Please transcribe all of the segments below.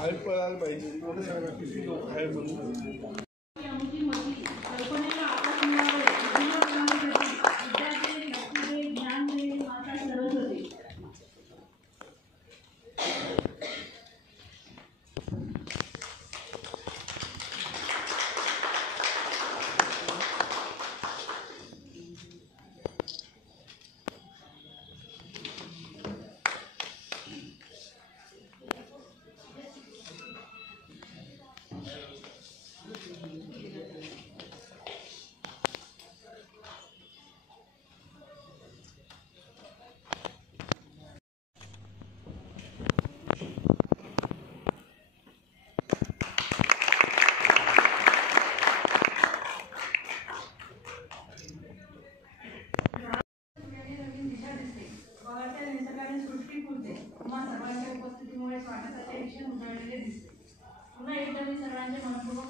पळायला पाहिजे एवढं सांगा किती लोक आहे म्हणून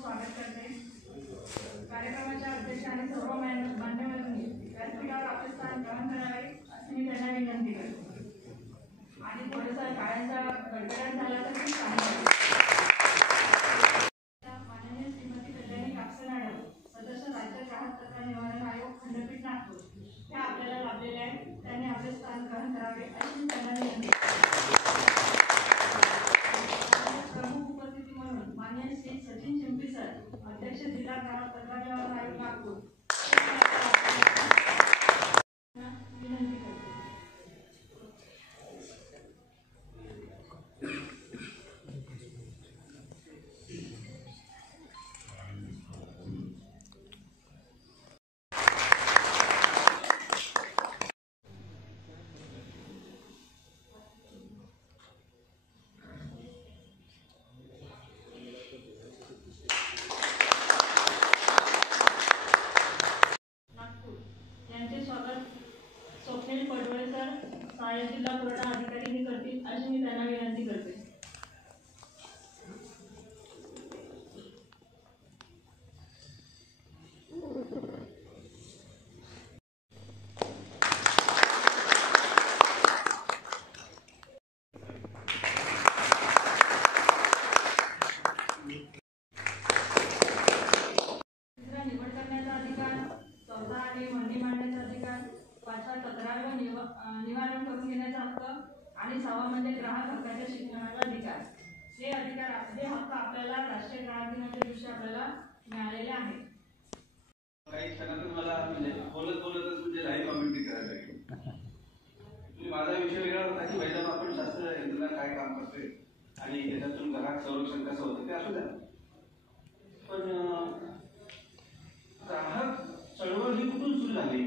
स्वागत करते। कार्यक्रमाच्या अध्यक्ष आणि सर्व मान्यवरांनी व्यासपीठावर आपले स्थान ग्रहण करावे अशी मी त्यांना विनंती करते। आणि थोडासा काळाचा गडबड झाला तर खूप चांगलं। माननीय श्रीमती कल्याणी कापसे मॅडम, सदस्य राज्य ग्राहक तक्रार निवारण आयोग खंडपीठ नागपूर, हे आपल्याला लाभलेले आहेत। त्यांनी आपले स्थान ग्रहण करावे अशी त्यांना विनंती करते। प्रमुख उपस्थिती म्हणून माननीय श्री सचिन चिंपी सर, अध्यक्ष जिल्हा ग्राहक तक्रार निवारण आयोग नागपूर, विनंती करते। जिल्हा पुरवठा अधिकारी करतील अशी मी त्यांना विनंती करते। निवड करण्याचा अधिकार, चौथा आहे म्हणणे मांडण्याचा अधिकार, पाचवा तक्रार व निवारण करून घेण्याचा हक्क आणि सहावा म्हणजे ग्राहक हक्काच्या शिक्षणाचा अधिकार। हे हक्क आपल्याला राष्ट्रीय ग्राहक दिनाच्या दिवशी आपल्याला मिळालेले आहेत। काही क्षणातच मला बोलतच लाईव्ह कॉमेंट्री करायला लागली। माझा विषय वेगळा होता की पहिला आपण शास्त्र यंत्रणा काय काम करतोय आणि त्याच्यातून ग्राहक संरक्षण कसं होतं ते असू द्या, पण ग्राहक चळवळ ही कुठून सुरू झाली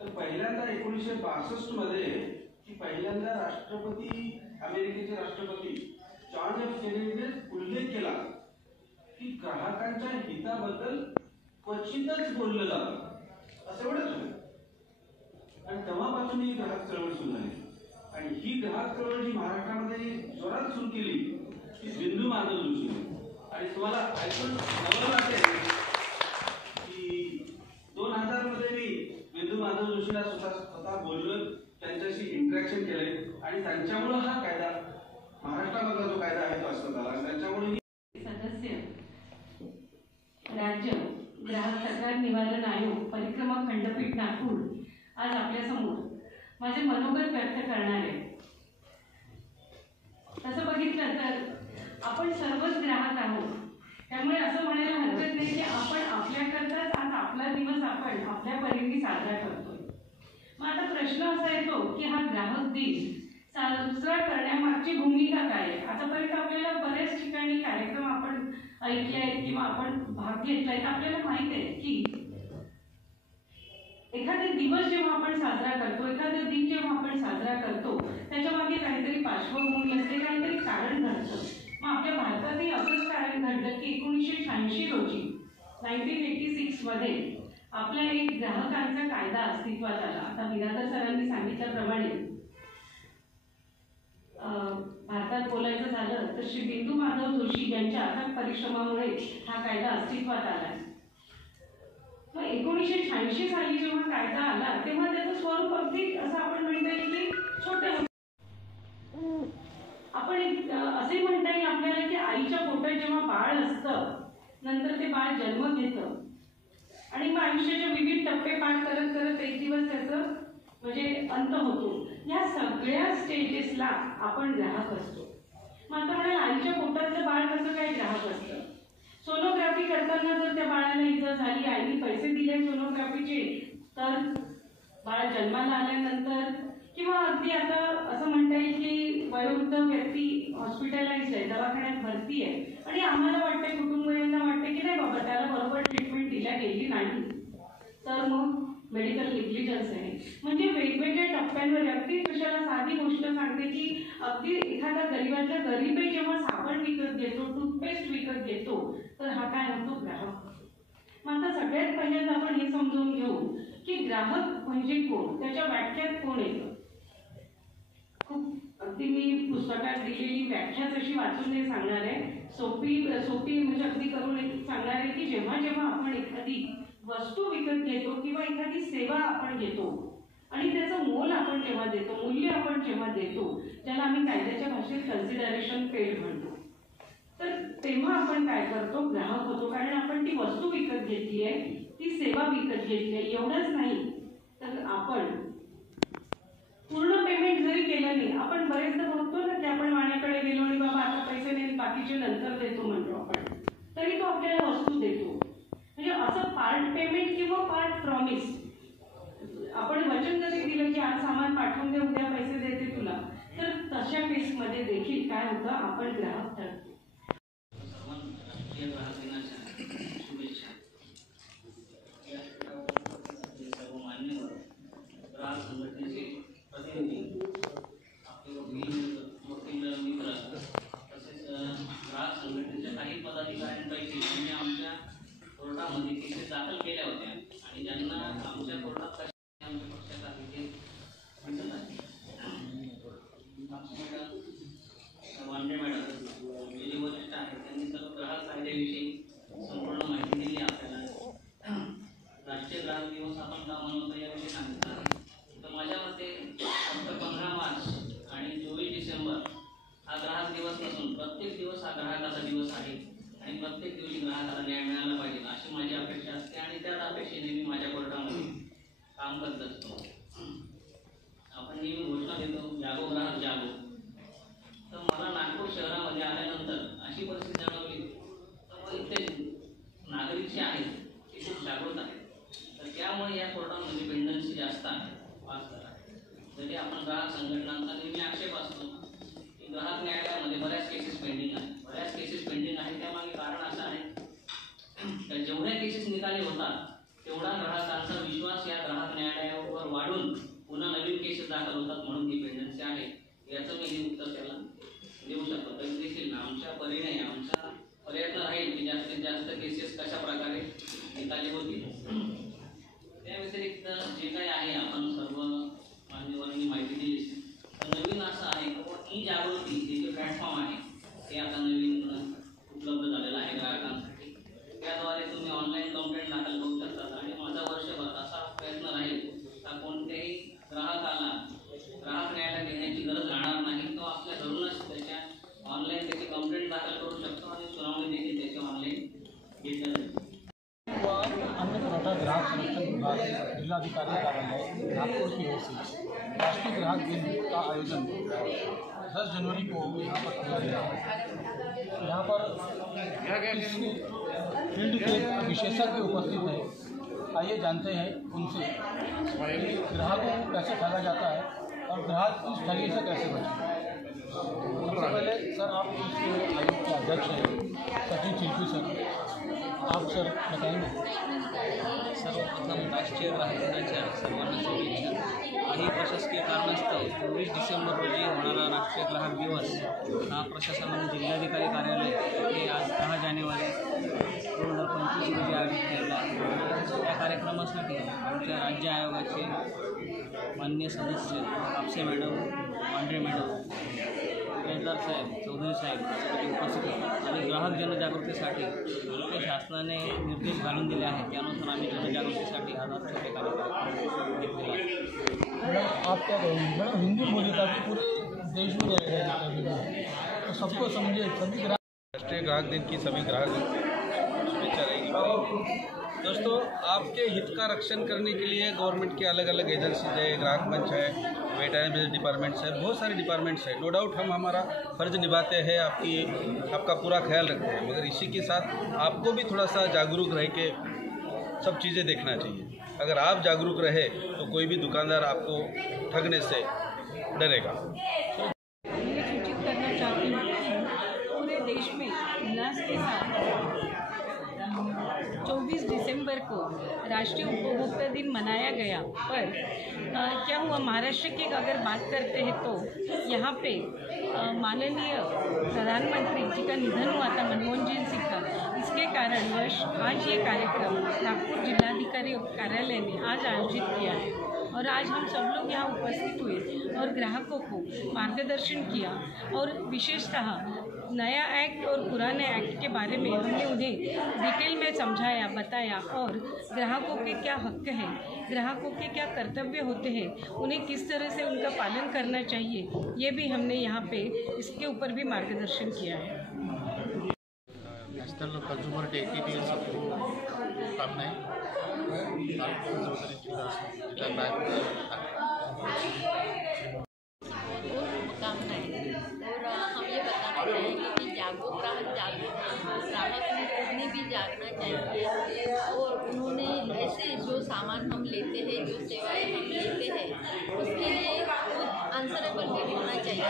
तर पहिल्यांदा 1962 मध्ये की पहिल्यांदा अमेरिकेचे राष्ट्रपती जॉन एफ केनेडीने उल्लेख केला की ग्राहकांच्या हिताबद्दल क्वचितच बोललं जातं असं एवढंच होतं। आणि तेव्हापासून ही ग्राहक चळवळ सुरू झाली आणि ही ग्राहक चळवळ जी महाराष्ट्रामध्ये जोरात सुरू केली ती बिंदू माधव जोशी। आणि तुम्हाला ऐकून नवल वाटेल की 2000 मध्ये मी बिंदू माधव जोशीला स्वतः बोललो, त्यांच्याशी इंटरॅक्शन केले आणि त्यांच्यामुळे हा कायदा महाराष्ट्रामधला जो कायदा आहे तो अस्तित्वात आला। त्यांच्यामुळे सदस्य राज्य ग्राहक तक्रार निवारण आयोग परिक्रमा खंडपीठ नागपूर आज आपल्या समोर माझे मनोगत व्यक्त करणार आहे। तसं बघितलं तर आपण सर्वच ग्राहक आहोत, त्यामुळे असं म्हणायला हरकत नाही की आपण आपल्याकरताच आज आपला दिवस आपण आपल्या परीने साजरा करतोय। मग आता प्रश्न असा येतो की हा ग्राहक दिन साजरा करण्यामागची भूमिका काय आहे। आतापर्यंत आपल्याला बऱ्याच ठिकाणी कार्यक्रम आपण ऐकले आहेत किंवा आपण भाग घेतलाय, तर आपल्याला माहित आहे की एखादा दिवस जेव्हा आपण साजरा करतो, एखादा दिन जेव्हा आपण साजरा करतो, त्याच्या मागे काहीतरी पार्श्वभूमी असते, काहीतरी कारण घडतं। मग आपल्या भारतातही असंच कारण घडलं की 1986 रोजी 1986 मध्ये आपला एक ग्राहकांचा कायदा अस्तित्वात आला। आता बिरादर सरांनी सांगितल्याप्रमाणे भारतात बोलायचं झालं तर श्री बिंदू माधव जोशी यांच्या अथक परिश्रमामुळे हा कायदा अस्तित्वात आला। मग 1986 साली जेव्हा कायदा आला तेव्हा त्याचं स्वरूप अगदी असं आपण म्हणता येईल की छोटं। आपण असे म्हणता येईल आपल्याला की आईच्या पोटात जेव्हा बाळ असतं, नंतर ते बाळ जन्म घेतं आणि मग आयुष्याचे विविध टप्पे पार करत करत एक दिवस त्याचं म्हणजे अंत होतो. या सगळ्या स्टेजेसला आपण ग्राहक असतो. मग आता म्हणाल आईच्या पोटातलं बाळ कसं काय ग्राहक असतं? सोनोग्राफी करताना जर त्या बाळाला इजा झाली, आईने पैसे दिले सोनोग्राफीचे, तर बाळ जन्माला आल्यानंतर किंवा अगदी आता असं म्हणता येईल की वयोवृद्ध व्यक्ती हॉस्पिटलाइज आहे, दवाखान्यात भरती आहे आणि आम्हाला वाटतं, कुटुंबियांना वाटतं की नाही बाबा त्याला बरोबर ट्रीटमेंट दिल्या गेली नाही, तर मग मेडिकल निग्लिजन्स आहे. म्हणजे वेगवेगळ्या टप्प्यांवर अगदी कशाला साधी गोष्ट सांगते की अगदी एखादा गरीबाच्या गरीबही जेव्हा साबण विकत घेतो, टूथपेस्ट विकत घेतो, तर हा काय होतो? ग्राहक. मग आता सगळ्यात पहिल्यांदा आपण हे समजून घेऊ की ग्राहक म्हणजे कोण, त्याच्या व्याख्यात कोण येतं. खूप अगदी मी पुस्तकात दिलेली व्याख्याच अशी वाचून हे सांगणार आहे, सोपी म्हणजे अगदी करून सांगणार आहे की जेव्हा जेव्हा आपण एखादी वस्तू विकत घेतो किंवा एखादी सेवा आपण घेतो आणि त्याचं मोल आपण जेव्हा देतो, मूल्य आपण जेव्हा देतो, ज्याला आम्ही कायद्याच्या भाषेत कन्सिडरेशन पेड म्हणतो, तर तेव्हा आपण काय करतो? ग्राहक होतो. कारण आपण ती वस्तू विकत घेतली आहे, ती सेवा विकत घेतली आहे. एवढंच नाही तर आपण पूर्ण पेमेंट जरी केलं नाही, आपण बरेचदा बघतो ना की आपण वाण्याकडे गेलो आणि बाबा आता पैसे नाही, बाकीचे नंतर देतो म्हणतो आपण, तरी तो आपल्याला वस्तू देतो. म्हणजे असं पार्ट पेमेंट किंवा पार्ट प्रॉमिस, आपण वचन जरी दिलं की आज सामान पाठवून दे, उद्या पैसे देते तुला, तर तशा केसमध्ये देखील काय होतं? आपण ग्राहक ठरतो. ग्राहक संघटनेचे प्रतिनिधी, आपले वकील मित्र, तसेच ग्राहक संघटनेच्या काही पदाधिकाऱ्यांपैकी ज्यांनी आमच्या कोर्टामध्ये केसेस दाखल केल्या होत्या आणि ज्यांना आमच्या कोर्टात आमच्या पक्षाचा विजय दिसत आहे. वांड्रे मॅडम जे जे वरिष्ठ आहेत त्यांनी सर्व ग्राहक कायद्याविषयी संपूर्ण माहिती दिली आपल्याला. राष्ट्रीय ग्राहक दिवस आपण का मनवतो याविषयी सांगितलं आहे. तर माझ्या मते फक्त 15 मार्च आणि 24 डिसेंबर हा ग्राहक दिवस नसून प्रत्येक दिवस हा ग्राहकाचा दिवस आहे आणि प्रत्येक दिवशी ग्राहकाला न्याय मिळाला पाहिजे अशी माझी अपेक्षा असते आणि त्याच अपेक्षेने मी माझ्या कोर्टामध्ये काम करत असतो. आपण नेहमी घोषणा देतो जागो ग्राहक जागो. तर मला नागपूर शहरामध्ये आल्यानंतर अशी परिस्थिती जाणवली, तर मग इथले नागरिक जे आहेत ते खूप जागृत आहेत. तर त्यामुळे या कोर्टामध्ये पेंडन्सी जास्त आहे, फास्ट आहे. जरी आपण ग्राहक संघटनांचा नेहमी आक्षेप असतो की ग्राहक न्यायालयामध्ये बऱ्याच केसेस पेंडिंग आहेत. बऱ्याच केसेस पेंडिंग आहेत त्यामागे कारण असं आहे की जेवढ्या केसेस निकाली होतात तेवढा ग्राहकांचा विश्वास या ग्राहक न्यायालयावर वाढून पुन्हा नवीन केसेस दाखल होतात, म्हणून ती पेंडन्सी आहे. याचं मी हे उत्तर त्याला देऊ शकतो. तरी देखील आमच्या परीने आमचा प्रयत्न राहील की जास्तीत जास्त केसेस कशा प्रकारे निकाली होतील. त्या व्यतिरिक्त जे काही आहे आपण सर्व मान्यवरांनी माहिती दिली. तर नवीन असं आहे की ई जागृती हे जे प्लॅटफॉर्म आहे ते आता नवीन उपलब्ध झालेलं आहे ग्राहकांसाठी. त्याद्वारे तुम्ही ऑनलाईन कंप्लेंट दाखल करू शकता आणि माझा वर्षभर असा प्रयत्न राहील का कोणत्याही ग्राहकाला ग्राहक न्यायालयात येण्याची गरज राहणार नाही. तो आपल्या घरूनच त्याच्या ऑनलाईन त्याची कंप्लेंट दाखल करू शकतो आणि सुनावणी देखील त्याची ऑनलाईन घेतल्या जाईल. अन्य पुरवठा ग्राहक संरक्षण विभाग जिलाधिकारी कार्यालय नागपुर की ओर से राष्ट्रीय ग्राहक दिन का आयोजन 10 जनवरी को यहाँ पर किया गया है। यहाँ पर फील्ड के विशेषज्ञ उपस्थित हैं। आइए जानते हैं उनसे कि ग्राहकों को कैसे ठगा जाता है और ग्राहक इस ठगी से कैसे बचें। सबसे पहले सर, आप इस आयोग के अध्यक्ष हैं, सचिन शिल्पी सर, आप सर बताएंगे। सर्वप्रथम राष्ट्रीय ग्राहक दिनाच्या सर्वांना शुभेच्छा. काही प्रशासकीय कारणास्तव 24 डिसेंबर रोजी होणारा राष्ट्रीय ग्राहक दिवस हा प्रशासनाने जिल्हाधिकारी कार्यालय हे आज 10 जानेवारी 2025 रोजी आयोजित केलेला आहे. या कार्यक्रमासाठी आमच्या राज्य आयोगाचे माननीय सदस्य कापसे मॅडम, वांड्रे मॅडम, तहसीलदार साहेब, चौधरी साहेब उपस्थित होते आणि ग्राहक जनजागृतीसाठी जे शासनाने निर्देश घालून दिले आहेत त्यानुसार आम्ही जनजागृतीसाठी आज छोटे कार्यक्रम घेतलेला आहे. मैडम, आप क्या कहेंगे? मैडम, हिंदी बोली ताकि पूरे देश में जाएगा कभी भी, तो सबको समझे, सभी ग्राहक। राष्ट्रीय ग्राहक दिन की सभी ग्राहक शुभेच्छा रहेगी। दोस्तों, आपके हित का रक्षण करने के लिए गवर्नमेंट की अलग अलग एजेंसीज है, ग्राहक मंच है, वेटरनरी डिपार्टमेंट्स है, बहुत सारे डिपार्टमेंट्स है। नो डाउट हम हमारा फर्ज निभाते हैं, आपका पूरा ख्याल रखते हैं, मगर इसी के साथ आपको भी थोड़ा सा जागरूक रह के सब चीज़ें देखना चाहिए। अगर आप जागरूक रहे तो कोई भी दुकानदार आपको ठगने से डरेगा। मैं सूचित करना चाहती हूँ कि पूरे देश में उल्लास के साथ 24 दिसंबर को राष्ट्रीय उपभोक्ता दिन मनाया गया, पर क्या हुआ, महाराष्ट्र की अगर बात करते हैं तो यहाँ पे माननीय प्रधानमंत्री जी का निधन हुआ था, मनमोहन जी का। इसके कारणवश आज ये कार्यक्रम नागपुर जिलाधिकारी कार्यालय ने आज आयोजित किया है और आज हम सब लोग यहाँ उपस्थित हुए और ग्राहकों को मार्गदर्शन किया और विशेषतः नया एक्ट और पुराने एक्ट के बारे में हमने उन्हें डिटेल में समझाया, बताया और ग्राहकों के क्या हक हैं, ग्राहकों के क्या कर्तव्य होते हैं, उन्हें किस तरह से उनका पालन करना चाहिए, ये भी हमने यहाँ पे इसके ऊपर भी मार्गदर्शन किया है। नेशनल कंज्यूमर डे के लिए सबको शुभकामनाएं। और हम ये बताना चाहेंगे कि जागरूक ग्राहक उन्हें भी जागना चाहिए और उन्होंने ऐसे जो सामान हम लेते हैं, जो सेवाएं हम लेते हैं, उसके लिए खुद आंसरेबल भी होना चाहिए।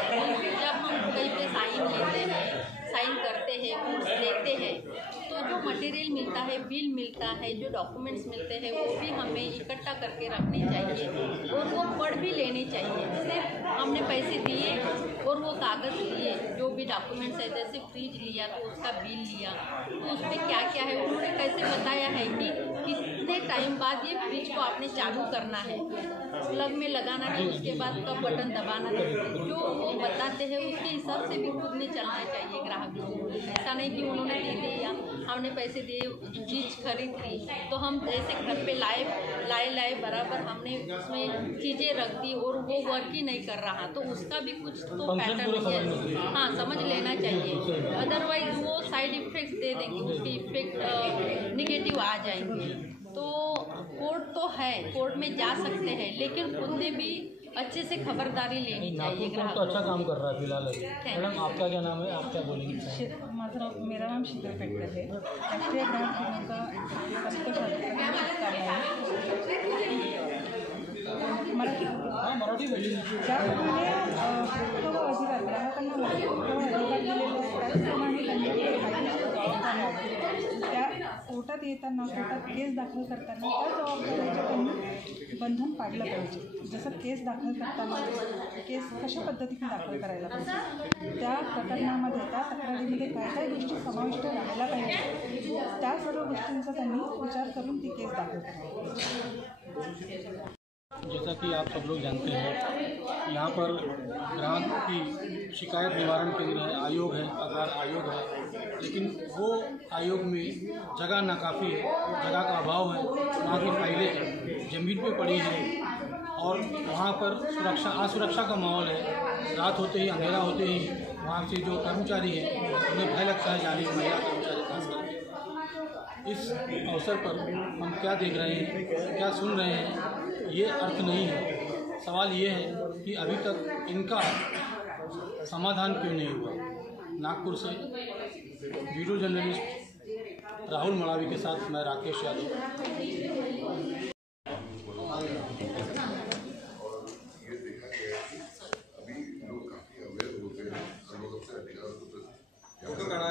जब हम कहीं पे साइन करते हैं, गुड्स लेते हैं, तो जो मटेरियल मिलता है, बिल मिलता है, जो डॉक्यूमेंट्स मिलते हैं, वो भी हमें इकट्ठा करके रखने चाहिए और वो पढ़ भी लेने चाहिए। सिर्फ हमने पैसे दिए और वो कागज़ लिए, जो भी डॉक्यूमेंट्स है, जैसे फ्रिज लिया तो उसका बिल लिया, तो उस पर क्या क्या है, उन्होंने कैसे बताया है कि कितने टाइम बाद ये फ्रिज को आपने चालू करना है, प्लग में लगाना है, उसके बाद कब बटन दबाना है, जो वो बताते हैं उसके हिसाब से भी खुद ने चलना चाहिए ग्राहक को। ऐसा नहीं कि उन्होंने दे दिया, हमने पैसे दिए, चीज़ खरीद ली, तो हम जैसे घर पे लाए बराबर हमने उसमें चीज़ें रख दी और वो वर्क ही नहीं कर रहा, तो उसका भी कुछ तो पैटर्न है, हाँ समझ लेना चाहिए। अदरवाइज वो साइड इफ़ेक्ट्स दे देंगे, उसके इफ़ेक्ट निगेटिव आ जाएंगे। तो कोर्ट तो है, कोर्ट में जा सकते हैं, लेकिन खुद ने भी अच्छे से खबरदारी लेनी चाहिए ग्राहक। तो अच्छा काम कर रहा है फिलहाल। मैडम आपका क्या नाम है, आप क्या बोलेंगे? मेरा नाम शीतल पेटकर है। राष्ट्रीय ग्राहक दिनों का मराठी बोलिए। ज्याप्रमाणे उपभोक्ता अधिकार ग्राहकांना उपभोक्ता अधिकार दिलेले त्याचप्रमाणे त्या कोर्टात येताना, कोर्टात केस दाखल करताना त्या जबाबदारीचं त्यांनी बंधन पाडलं पाहिजे। जसं केस दाखल करताना केस कशा पद्धतीने दाखल करायला पाहिजे, त्या प्रकरणामध्ये, त्या तक्रारीमध्ये काय काय गोष्टी समाविष्ट राहायला पाहिजे, त्या सर्व गोष्टींचा त्यांनी विचार करून ती केस दाखल करायला पाहिजे। जैसा कि आप सब लोग जानते हैं, यहाँ पर ग्राहक की शिकायत निवारण केंद्र है, आयोग है, तकरार आयोग है, लेकिन वो आयोग में जगह नाकाफ़ी है, जगह का अभाव है। वहाँ की फाइलें ज़मीन पे पड़ी हैं और वहाँ पर असुरक्षा का माहौल है। रात होते ही, अंधेरा होते ही वहाँ से जो कर्मचारी हैं उन्हें भय लगता है जाने में, महिला कर्मचारी खास करके। इस अवसर पर हम क्या देख रहे हैं, क्या सुन रहे हैं, ये अर्थ नहीं है। सवाल ये है कि अभी तक इनका समाधान क्यों नहीं हुआ। नागपुर से वीडियो जर्नलिस्ट राहुल मड़ावी के साथ मैं राकेश यादव।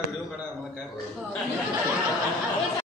वीडियो काढा, मला काय